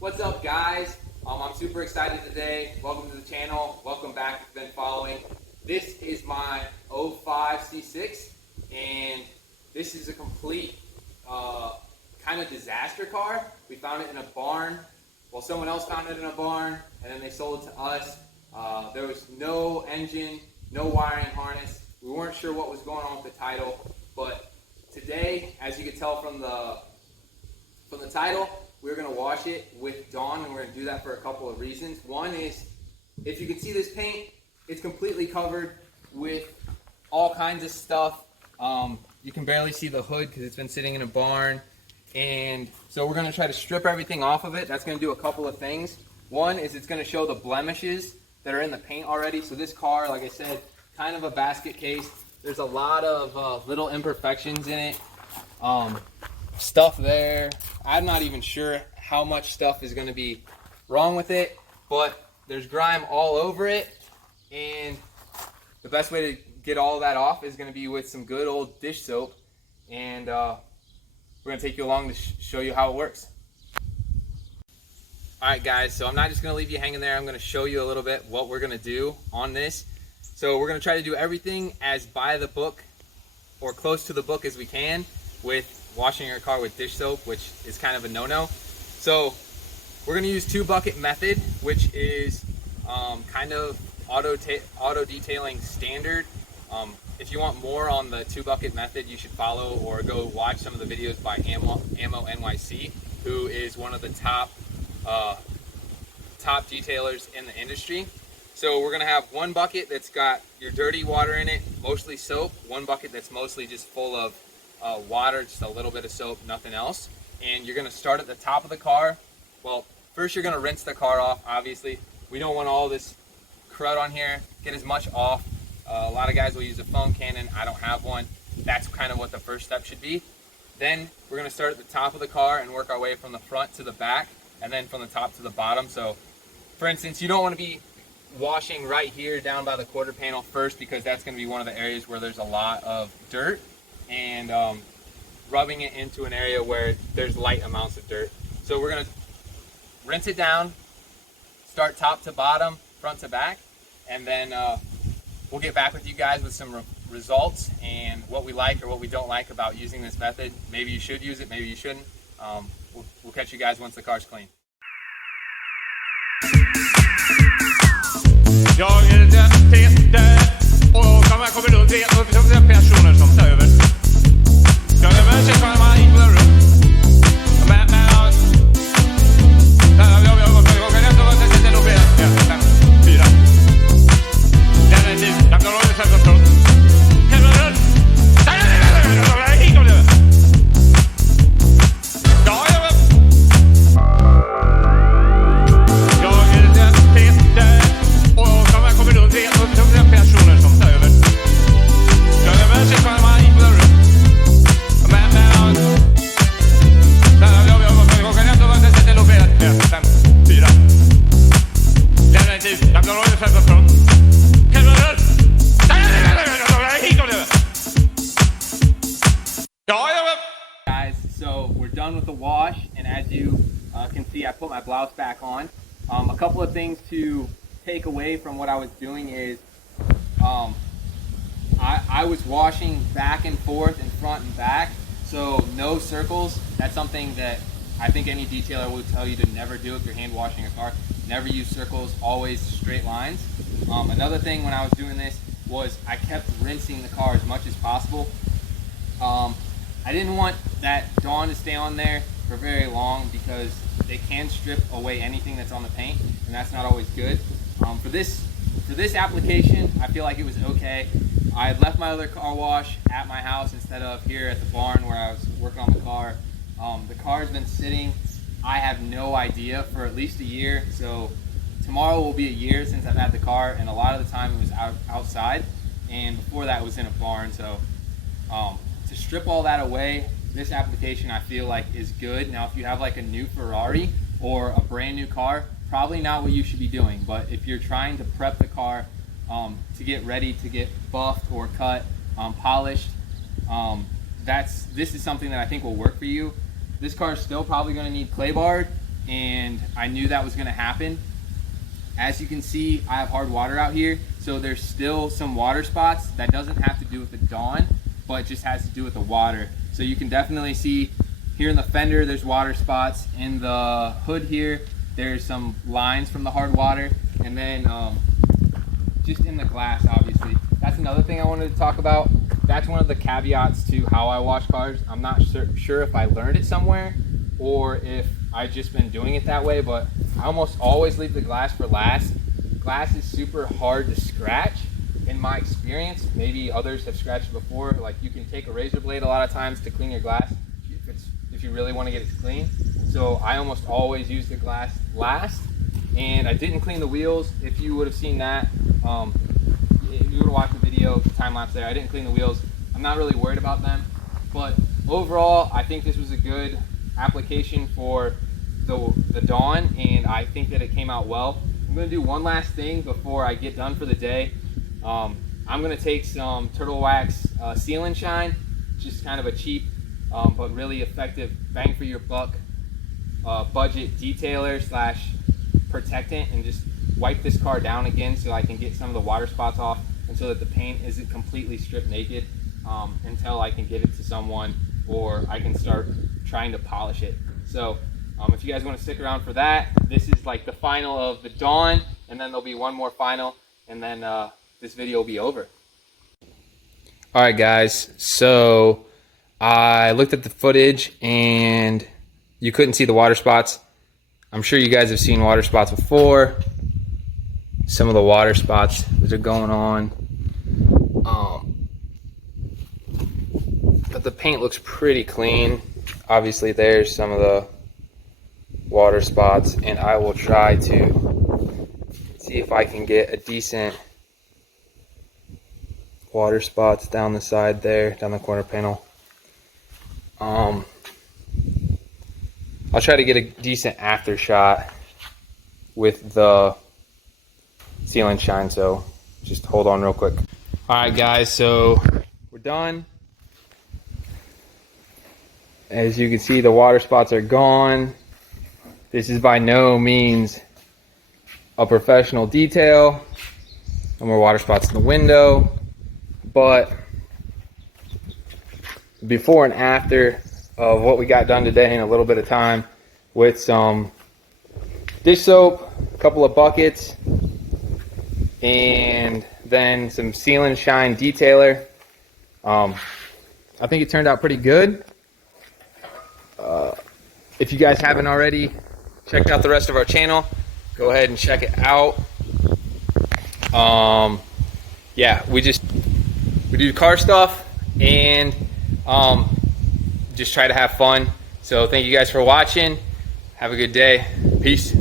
What's up, guys? I'm super excited today. Welcome to the channel. Welcome back if you've been following. This is my 05 C6, and this is a complete kind of disaster car. We found it in a barn. Well, someone else found it in a barn, and then they sold it to us. There was no engine, no wiring harness. We weren't sure what was going on with the title, but today, as you can tell from the title, we're going to wash it with Dawn, and we're going to do that for a couple of reasons. One is, if you can see this paint, it's completely covered with all kinds of stuff. You can barely see the hood because it's been sitting in a barn. And so we're going to try to strip everything off of it. That's going to do a couple of things. One is it's going to show the blemishes that are in the paint already. So this car, like I said, kind of a basket case. There's a lot of little imperfections in it. Stuff there. I'm not even sure how much stuff is going to be wrong with it, but there's grime all over it, and the best way to get all that off is going to be with some good old dish soap, and we're going to take you along to show you how it works. Alright guys, so I'm not just going to leave you hanging there. I'm going to show you a little bit what we're going to do on this. So we're going to try to do everything as by the book or close to the book as we can with washing your car with dish soap, which is kind of a no-no. So we're going to use 2-bucket method, which is kind of auto detailing standard. If you want more on the 2-bucket method, you should follow or go watch some of the videos by Ammo NYC, who is one of the top detailers in the industry. So we're going to have 1 bucket that's got your dirty water in it, mostly soap, 1 bucket that's mostly just full of water, just a little bit of soap, nothing else. And you're going to start at the top of the car. Well, first you're going to rinse the car off, obviously. We don't want all this crud on here. Get as much off. A lot of guys will use a foam cannon. I don't have one. That's kind of what the first step should be. Then we're going to start at the top of the car and work our way from the front to the back, and then from the top to the bottom. So, for instance, you don't want to be washing right here down by the quarter panel first, because that's going to be one of the areas where there's a lot of dirt, and rubbing it into an area where there's light amounts of dirt. So we're going to rinse it down, start top to bottom, front to back, and then we'll get back with you guys with some results and what we like or what we don't like about using this method. Maybe you should use it, maybe you shouldn't. We'll catch you guys once the car's clean. Jag är Peter och kameran kommer runt det personer som tar över. Jag är med sig kan man in på den rum. Men jag kan inte vara det nog bättre. 5 4. Den är tid. Jag kan hålla det själv från. Kan du? Guys, so we're done with the wash, and as you can see, I put my blouse back on. A couple of things to take away from what I was doing is I was washing back and forth in front and back, so no circles. That's something that I think any detailer will tell you to never do if you're hand washing a car. Never use circles, always straight lines. Another thing when I was doing this was I kept rinsing the car as much as possible. I didn't want that Dawn to stay on there for very long because they can strip away anything that's on the paint, and that's not always good. For this application, I feel like it was okay. I had left my other car wash at my house instead of here at the barn where I was working on the car. The car's been sitting, I have no idea, for at least a year. So tomorrow will be a year since I've had the car, and a lot of the time it was outside, and before that it was in a barn. So to strip all that away, this application I feel like is good. Now if you have like a new Ferrari or a brand new car, probably not what you should be doing. But if you're trying to prep the car to get ready to get buffed or cut, polished, this is something that I think will work for you. This car is still probably going to need clay barred, and I knew that was going to happen. As you can see, I have hard water out here, so there's still some water spots. That doesn't have to do with the Dawn, but just has to do with the water. So you can definitely see here in the fender, there's water spots. In the hood here, there's some lines from the hard water. And then just in the glass, obviously. That's another thing I wanted to talk about. That's one of the caveats to how I wash cars. I'm not sure if I learned it somewhere or if I've just been doing it that way, but I almost always leave the glass for last. Glass is super hard to scratch in my experience. Maybe others have scratched before. Like, you can take a razor blade a lot of times to clean your glass if you really want to get it clean. So I almost always use the glass last. And I didn't clean the wheels. If you would have seen that, if you would have watched the video, the time lapse there, I didn't clean the wheels. I'm not really worried about them. But overall, I think this was a good application for the Dawn, and I think that it came out well. I'm going to do one last thing before I get done for the day. I'm going to take some Turtle Wax Seal and Shine, just kind of a cheap but really effective bang for your buck budget detailer slash protectant, and just wipe this car down again so I can get some of the water spots off, and so that the paint isn't completely stripped naked until I can get it to someone or I can start trying to polish it. So if you guys want to stick around for that, this is like the final of the Dawn, and then there'll be one more final, and then this video will be over. All right, guys, so I looked at the footage and you couldn't see the water spots. I'm sure you guys have seen water spots before. Some of the water spots that are going on. But the paint looks pretty clean. Obviously there's some of the water spots, and I will try to see if I can get a decent water spots down the side there, down the corner panel. I'll try to get a decent after shot with the Seal and Shine, so just hold on real quick. Alright guys, so we're done. As you can see, the water spots are gone. This is by no means a professional detail. No more water spots in the window, but before and after of what we got done today in a little bit of time with some dish soap, a couple of buckets, and then some Seal and Shine detailer. I think it turned out pretty good. If you guys haven't already checked out the rest of our channel, go ahead and check it out. Yeah, we do car stuff and just try to have fun. So thank you guys for watching. Have a good day. Peace.